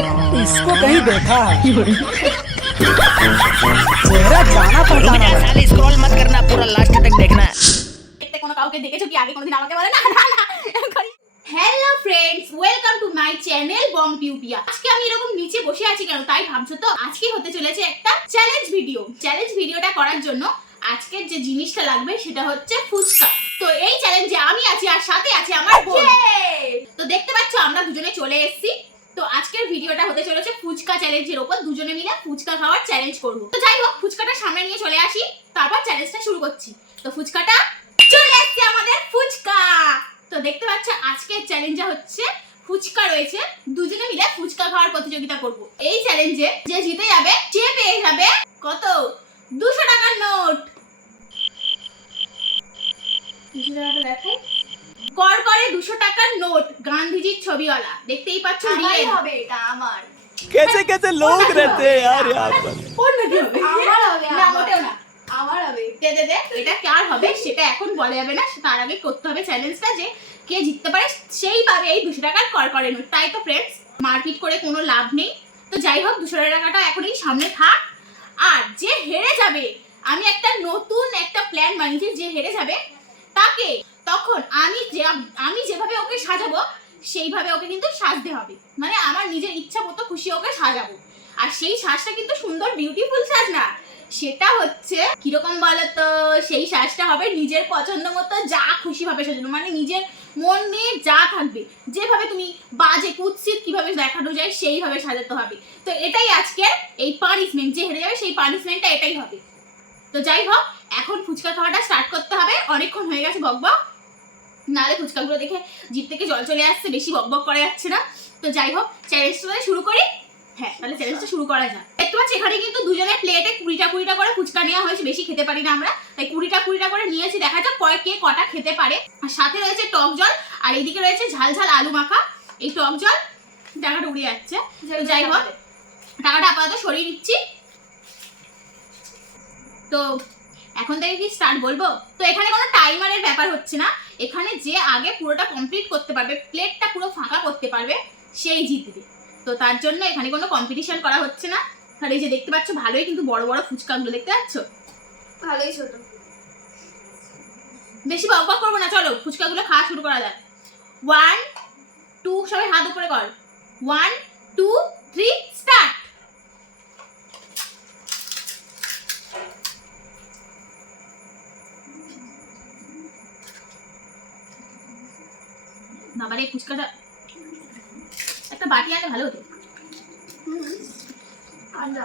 इसको कहीं देखा है चेहरा जाना पहचाना साले स्क्रॉल मत करना, पूरा लास्ट तक देखना। দেখতে কোনো কাউকে দেখেছো কি আগে কোনোদিন আমাকে বলে না না না hello friends, welcome to my channel Bong Pupiya. আজকে আমি এরকম নিচে বসে আছি কেন তাই ভাবছো তো? আজকে হতে চলেছে একটা চ্যালেঞ্জ ভিডিও। চ্যালেঞ্জ ভিডিওটা করার জন্য আজকের যে জিনিসটা লাগবে সেটা হচ্ছে ফুচকা। তো এই চ্যালেঞ্জে আমি আছি আর সাথে আছে আমার বোন। তো দেখতে পাচ্ছ আমরা দুজনে চলে এসেছি। তো আজকের ভিডিওটা হতে চলেছে ফুচকা চ্যালেঞ্জের উপর, দুজনে মিলে ফুচকা খাওয়ার চ্যালেঞ্জ করব। তো যাই হোক, ফুচকাটা সামনে নিয়ে চলে আসি, তারপর চ্যালেঞ্জটা শুরু করছি। তো ফুচকাটা চলে আসছে আমাদের ফুচকা। তো দেখতে পাচ্ছ আজকের চ্যালেঞ্জটা হচ্ছে ফুচকা রয়েছে, দুজনে মিলে ফুচকা খাওয়ার প্রতিযোগিতা করব। এই চ্যালেঞ্জে যে জিতে যাবে সে পেয়ে যাবে কত? 200 টাকার নোট। 200 টাকাটা দেখো, করকরে 200 টাকার নোট, গান্ধীজির ছবিওয়ালা। দেখতেই পাচ্ছ রিয়েল হবে এটা আমার। कैसे कैसे लोग रहते हैं यार यहाँ पर কোন নাকি হবে? আমার হবে, না মোটেও না। আমার হবে। দে দে দে, এটা কার হবে সেটা এখন বলা যাবে না, তার আগে করতে হবে চ্যালেঞ্জটা, যে কে জিততে পারে সেই পাবে এই 200 টাকার করকরে নোট। তাই তো ফ্রেন্ডস, মারপিট করে কোনো লাভ নেই। তো যাই হোক, 200 টাকাটা এখনই সামনে থাক। আর যে হেরে যাবে, আমি একটা নতুন একটা প্ল্যান বানিয়েছি, যে হেরে যাবে তাকে তখন আমি যেভাবে ওকে সাজাবো সেইভাবে ওকে কিন্তু সাজতে হবে। মানে আমার নিজের ইচ্ছা মতো খুশি ওকে সাজাবো। আর সেই সাজটা কিন্তু সুন্দর বিউটিফুল সাজ না, সেটা হচ্ছে কিরকম বলতো, সেই সাজটা হবে নিজের পছন্দ মতো, যা খুশি ভাবে সাজানো। মানে নিজের মন নিয়ে যা থাকবে, যেভাবে তুমি বাজে কুৎসিত কিভাবে দেখানো যায় সেইভাবে সাজাতে হবে। তো এটাই আজকের এই পানিশমেন্ট, যে হেরে যাবে সেই পানিশমেন্টটা এটাই হবে। তো যাই হোক, এখন ফুচকা খাওয়াটা স্টার্ট করতে হবে। অনেকক্ষণ হয়ে গেছে বকবক, নাহলে ফুচকাগুলো দেখে জিভ থেকে জল চলে আসছে, বেশি বকবক করা যাচ্ছে না। তো যাই হোক, চ্যালেঞ্জটা শুরু করি। হ্যাঁ, তাহলে চ্যালেঞ্জটা শুরু করা যাক। দেখতে পাচ্ছি এখানে কিন্তু দুজনের প্লেটে 20টা করে ফুচকা নেওয়া হয়েছে, বেশি খেতে পারি না আমরা, তাই 20টা করে নিয়েছি। দেখা যাক কে কটা খেতে পারে। আর সাথে রয়েছে টক জল, আর এইদিকে রয়েছে ঝাল ঝাল আলু মাখা। এই টক জল টাকাটা উড়ে যাচ্ছে। যাই হোক, টাকাটা আপাতত সরিয়ে দিচ্ছি। তো এখন থেকে কি স্টার্ট বলবো? তো এখানে কোনো টাইমারের ব্যাপার হচ্ছে না, এখানে যে আগে পুরোটা কমপ্লিট করতে পারবে, প্লেটটা পুরো ফাঁকা করতে পারবে, সেই জিতবে। তো তার জন্য এখানে কোনো কম্পিটিশন করা হচ্ছে না। আর এই যে দেখতে পাচ্ছ ভালোই কিন্তু বড় বড় ফুচকাগুলো দেখতে পাচ্ছ, ভালোই ছোট। বেশি বকবক করবো না, চলো ফুচকাগুলো খাওয়া শুরু করা যাক। 1 2 সবাই হাত উপরে কর। 1 2 3 স্টার্ট। বাবারে, ফুচকাটা একটা বাটি আনলে ভালো হতো। আন্ডা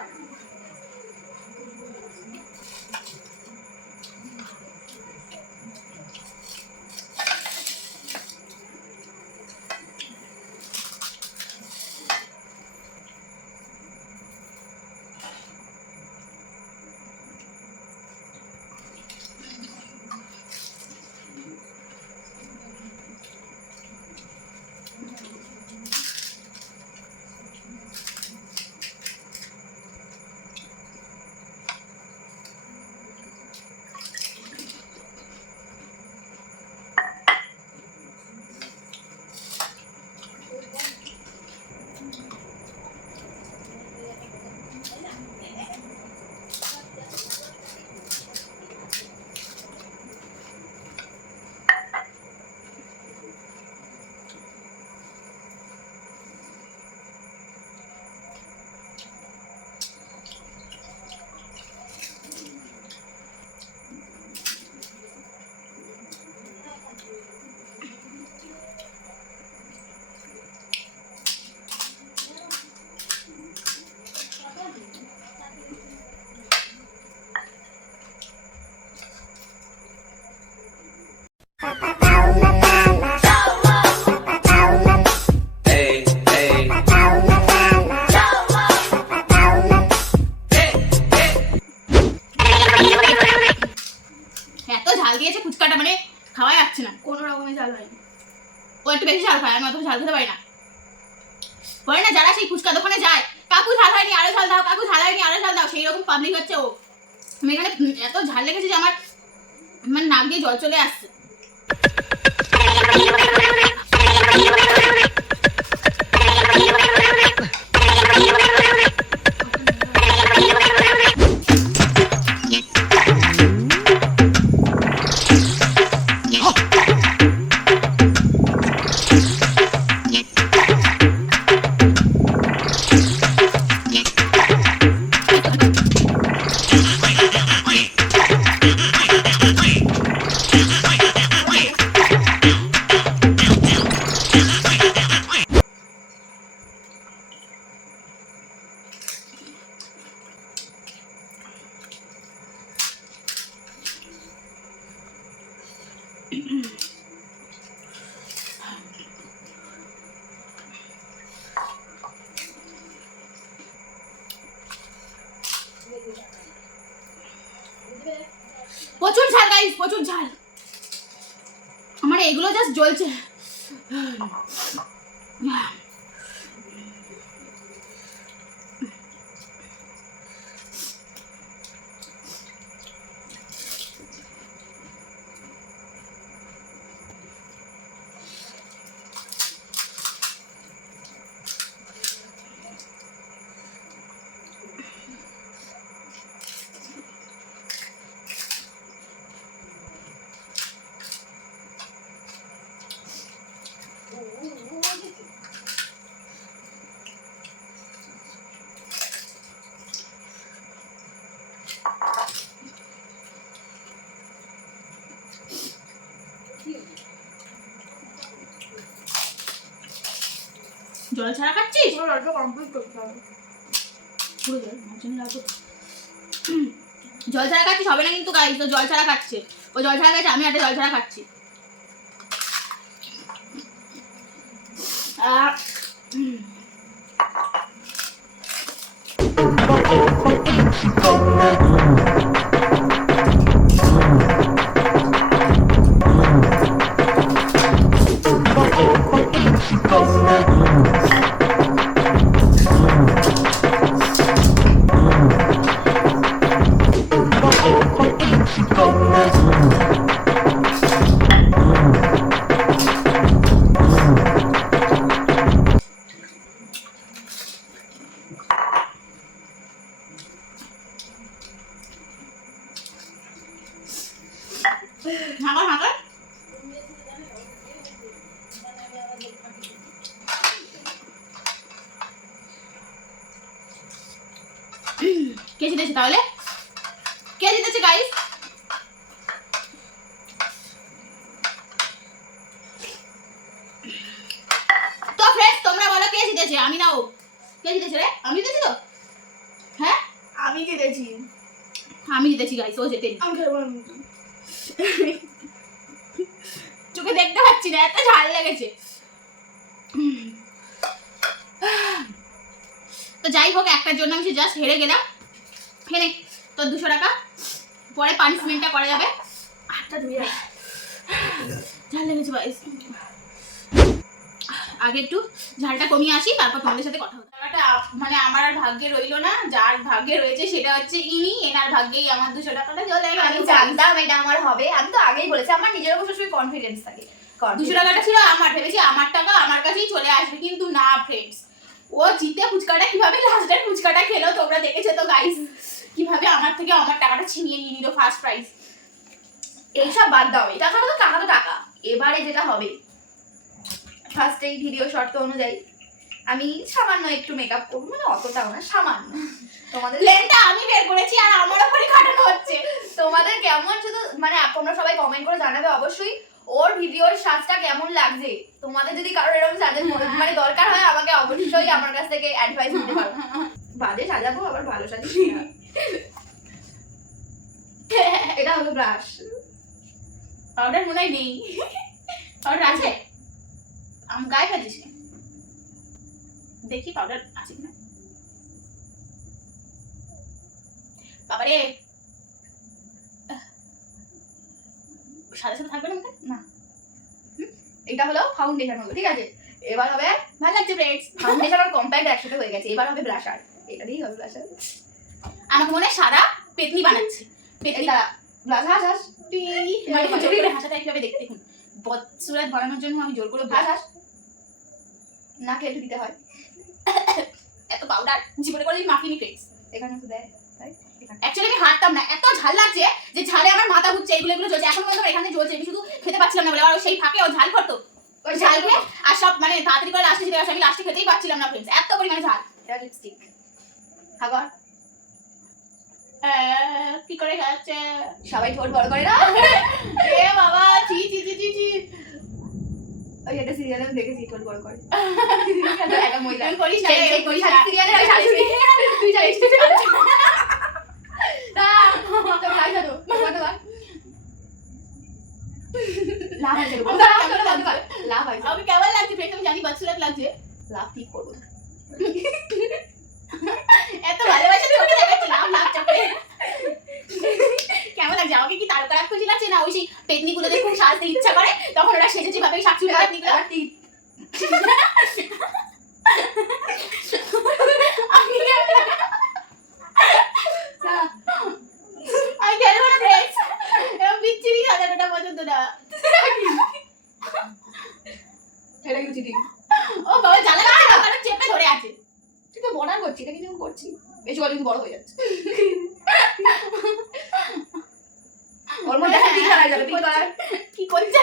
এত ঝাল দিয়েছে ফুচকাটা, মানে খাওয়া যাচ্ছে না। কোনো রকমের ঝাল হয়নি। ও একটু বেশি ঝাল খায়, আমি অত ঝাল খেতে পারি না। বলে না যারা সেই ফুচকা দোকানে যায়, কাকু ঝাল হয়নি আরো ঝাল দাও, কাকু ঝাল হয়নি আরো ঝাল দাও, সেই রকম পাবলিক হচ্ছে ও। আমি এখানে এত ঝাল লেগেছে যে আমার নাক দিয়ে জল চলে আসছে। গাইস, প্রচুর ঝাল। আমার এগুলো জাস্ট জ্বলছে। জল ছাড়া খাচ্ছিস? পুরো জল, আমার জন্য লাগবে। জল ছাড়া খাচ্ছিস হবে না কিন্তু গাইস, তো জল ছাড়া খাচ্ছে। ও জল ছাড়া খাচ্ছে, আমি একটা জল ছাড়া খাচ্ছি। হাঁকা হাঁকা কে জিতেছে তাহলে? কে জিতেছে গাইস? তো ফ্রেন্ডস তোমরা বলো কে জিতেছে? আমি না ও? কে জিতেছে রে? আমি জিতেছি তো? হ্যাঁ আমি জিতেছি। আমি জিতেছি গাইস, ও জেতেনি। আমি খেলবো না। চোখে দেখতে পাচ্ছি না, এত ঝাল লেগেছে। তো যাই হোক, একটার জন্য আমি জাস্ট হেরে গেলাম। হেরে তো 200 টাকা পরে পানিশমেন্টটা করা যাবে। হাতটা ধুয়ে ঝাল লেগেছে গাইস। আগে একটু ঝালটা কমিয়ে আসি, তারপর তোমাদের সাথে কথা হবে। মানে আমার আর ভাগ্যে রইলো না, যার ভাগ্যে রয়েছে সেটা হচ্ছে ইনি। এনার ভাগ্যেই আমার 200 টাকাটা চলে গেল। আমি জানতাম এটা আমার হবে, আমি তো আগেই বলেছি, আমার নিজের উপর সবসময় কনফিডেন্স থাকে। 200 টাকাটা ছিল আমার, ভেবেছি আমার টাকা আমার কাছেই চলে আসবে, কিন্তু না ফ্রেন্ডস, ও জিতে ফুচকাটা কিভাবে লাস্টের ফুচকাটা খেলো তোমরা দেখেছো তো গাইস, কিভাবে আমার থেকে আমার টাকাটা ছিনিয়ে নিয়ে নিল ফার্স্ট প্রাইজ। এইসব বাদ দাও, এটা তো টাকা তো টাকা। এবারে যেটা হবে, ফার্স্টে ভিডিও শর্ত অনুযায়ী আমি সামান্য একটু মেকআপ করবো, মানে অতটাও না, সামান্য। তোমাদের লেনটা আমি বের করেছি আর আমার উপরে কাটানো হচ্ছে। তোমাদের কেমন, শুধু মানে তোমরা সবাই কমেন্ট করে জানাবে অবশ্যই ওর ভিডিওর সাজটা কেমন লাগছে। তোমাদের যদি কারোর এরকম সাজের মানে দরকার হয়, আমাকে অবশ্যই আমার কাছ থেকে অ্যাডভাইস নিতে পারো। বাজে সাজাবো আবার ভালো সাজিস। এটা হলো ব্রাশ। পাউডার মনে হয় নেই, পাউডার আছে? আমি গায়ে ফেলিস, দেখি পাউডার আছে কিনা। বাবারে, সাথে সাথে থাকবে না মুখে? না, এটা হলো ফাউন্ডেশন হলো, ঠিক আছে। এবার হবে, ভালো লাগছে ফ্রেন্ডস, ফাউন্ডেশন আর কম্প্যাক্ট একসাথে হয়ে গেছে। এবার হবে ব্রাশার, এটা দিয়েই হবে ব্রাশার। আমাকে মনে হয় সারা পেতনি বানাচ্ছে। পেতনি এটা ব্রাশ, হাস হাস মানে জোর করে হাসাটা কিভাবে দেখতে, দেখুন বদসুরাত বানানোর জন্য আমি জোর করে হাস হাস নাকে একটু দিতে হয়। এত পাউডার জীবনে করে মাখিনি ফ্রেন্ডস। এখানে একটু দেয়, তাই অ্যাকচুয়ালি আমি হাঁটতাম না, এত ঝাল লাগছে যে ঝালে আমার মাথা ঘুরছে, এগুলো জ্বলছে এখন পর্যন্ত এখানে জ্বলছে। আমি শুধু খেতে পাচ্ছিলাম না বলে, আর সেই ফাঁকে ও ঝাল করতো, ওই ঝাল খেয়ে আর সব মানে তাড়াতাড়ি করে লাস্টে যেতে আসে, আমি লাস্টে খেতেই পাচ্ছিলাম না ফ্রেন্ডস, এত পরিমাণে ঝাল। এটা লিপস্টিক খাবার কি করে খাচ্ছে সবাই ঠোঁট বড় করে না। এ বাবা, চি চি চি চি চি। ওই একটা সিরিয়ালে আমি দেখেছি ঠোঁট বড় করে একটা মহিলা। তুই করিস না, সেই করিস না। সিরিয়ালে ওই শাশুড়ি তুই জানিস না তো লাগ জানো কত বার লাভ আছে লাভ আছে আমি কেমন লাগছে ফ্রেন্ড, আমি জানি বদসুরাত লাগছে। লাভ ঠিক করবো এত ভালোবাসা তোকে দেখাচ্ছি, লাভ লাভ চাপে কেমন লাগছে? আমাকে কি তারকা খুশি লাগছে না ওই সেই পেতনিগুলোতে খুব সাজতে ইচ্ছা করে তখন ওরা সেজেছে ভাবে শাকচুরি পেতনিগুলো? আমি খেলবো না ফ্রেন্ডস, এরকম বিচ্ছিরি সাজানোটা পছন্দ না। এটা কি চিঠি? ও বাবা জ্বালা লাগছে না, কারণ চেপে ধরে আছে। তুই তো বর্ডার করছিস, এটা কিছু করছি বেশি বলে কিন্তু বড় হয়ে যাচ্ছে। ওর মধ্যে একটা পিঙ্ক কালার যাবে, পিঙ্ক কালার কি করছে?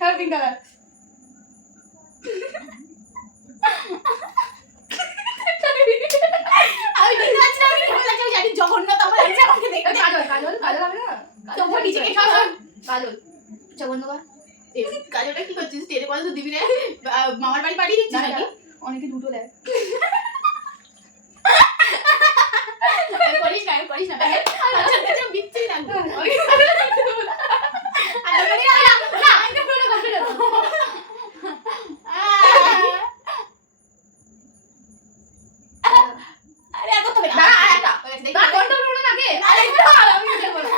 হ্যাঁ পিঙ্ক কালার। আমি দেখতে পাচ্ছি না, আমি কেমন লাগছে আমি জানি, জঘন্যতম লাগছে আমাকে দেখতে। কাজল কাজল কাজল হবে না? তোমার নিজেকে কাজল জগন্দ বা কাজটা কি করছিস? টেরে পয়সা দিবি রে? মামার বাড়ি পাঠিয়ে দিচ্ছিস নাকি? অনেকে দুটো দেয়। করিস না, করিস না। আচ্ছা কিছু বিচ্ছিরি লাগবে। আরে এত হবে না। কন্ট্রোল করো না কে? আমি দেব না,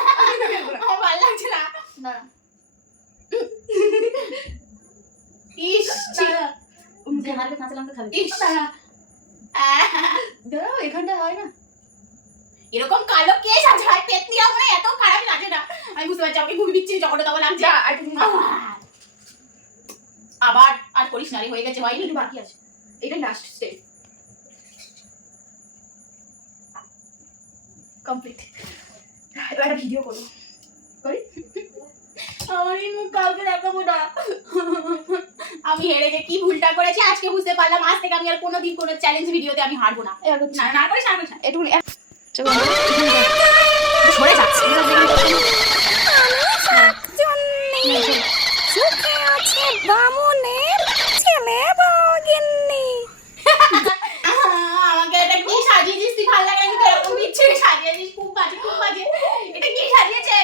আমার ভালো লাগছে না। না ইস যে হারবে কাঁচা লঙ্কা খাবে। ইস দাঁড়াও, এখানটা হয় না। এরকম কালো কে সাজায়? পেতনিরা মনে হয় এত খারাপ লাগে না। আমি বুঝতে পারছি আমাকে খুবই বিচ্ছিরি জঘন্যতম লাগছে। যা আর তুমি আবার আর করিস না রে, হয়ে গেছে, হয়নি। একটু বাকি আছে, এটাই লাস্ট স্টেপ। কমপ্লিট। এবার একটা ভিডিও করব। করি? আমার এই মুখ কাউকে দেখাবো না। আমি হেরে যে কি ভুলটা করেছি আজকে বুঝতে পারলাম। আজ থেকে আমি আর কোনোদিন কোনো চ্যালেঞ্জ ভিডিওতে আমি হারবো না। না না করিস না, করিস না। একটু সরে যাচ্ছে। সুখে আছে বামুনের ছেলে বগিন্নি। আমাকে এটা কি সাজিয়েছিস? তুই ভালো লাগে না, এরকম বিচ্ছিরি সাজিয়েছিস, খুব বাজে, খুব বাজে। এটা কি সাজিয়েছে?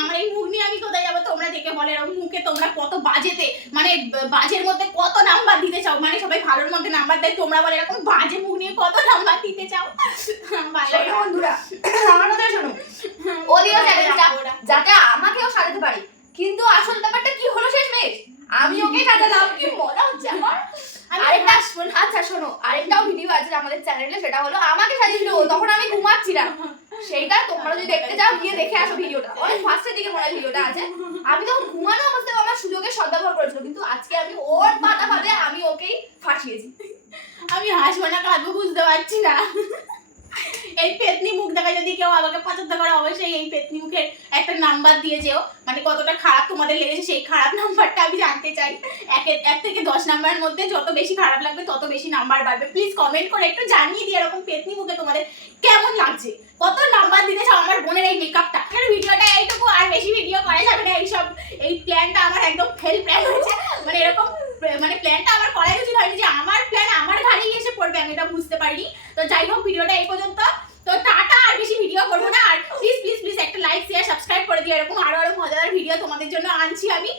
আমার এই মুখ নিয়ে আমি কোথায় যাবো? তোমরা দেখে বলে এরকম মুখে তোমরা কত বাজেতে, মানে বাজের মধ্যে কত নাম্বার দিতে চাও? মানে সবাই ভালোর মধ্যে নাম্বার দেয়, তোমরা বলে এরকম বাজে মুখ নিয়ে কত নাম্বার দিতে চাও? ভালো লাগে না। বন্ধুরা আমার কথা শোনো, ও দিও চ্যালেঞ্জটা যাতে আমাকেও সাজাতে পারি, কিন্তু আসল ব্যাপারটা কি হলো শেষমেশ আমি ওকে সাজালাম। কি মজা হচ্ছে আমার। আরেকটা আচ্ছা শোনো, আরেকটাও ভিডিও আছে আমাদের চ্যানেলে, সেটা হলো আমাকে সাজিয়েছিল ও, তখন আমি ঘুমাচ্ছিলাম। সেইটা তোমরা যদি দেখতে চাও গিয়ে দেখে আসো ভিডিওটা, অনেক ফার্স্টের দিকে মনে হয় ভিডিওটা আছে। আমি তখন ঘুমানো অবস্থায় আমার সুযোগের সদ্ব্যবহার করেছিল, কিন্তু আজকে আমি ওর পাতা পাতে আমি ওকেই ফাঁসিয়েছি। আমি হাসবো না কাঁদবো বুঝতে পারছি না। এই পেতনি মুখ দেখা যদি কেউ আমাকে পছন্দ করে অবশ্যই এই পেতনি মুখের একটা নাম্বার দিয়ে যেও, মানে কতটা খারাপ তোমাদের লেগেছে সেই খারাপ নাম্বারটা আমি জানতে চাই। এক থেকে 10 নাম্বারের মধ্যে যত বেশি খারাপ লাগবে তত বেশি নাম্বার বাড়বে। প্লিজ কমেন্ট করে একটু জানিয়ে দিও এরকম পেতনি মুখে তোমাদের কেমন লাগছে, কত নাম্বার দিতে চাও আমার বোনের এই মেকআপটা। এর ভিডিওটা এইটুকু, আর বেশি ভিডিও করা যাবে না। এইসব এই প্ল্যানটা আমার একদম ফেল প্ল্যান হয়েছে। মানে এরকম মানে প্ল্যানটা আমার করাই উচিত হয়নি যে আমার প্ল্যান আমার ঘাড়েই এসে পড়বে, আমি এটা বুঝতে পারিনি। তো যাই হোক ভিডিওটা এই পর্যন্ত। তো টাটা, আর বেশি ভিডিও করবো না। আর প্লিজ প্লিজ প্লিজ একটা লাইক শেয়ার সাবস্ক্রাইব করে দিও, এরকম আরো আরো মজাদার ভিডিও তোমাদের জন্য আনছি আমি।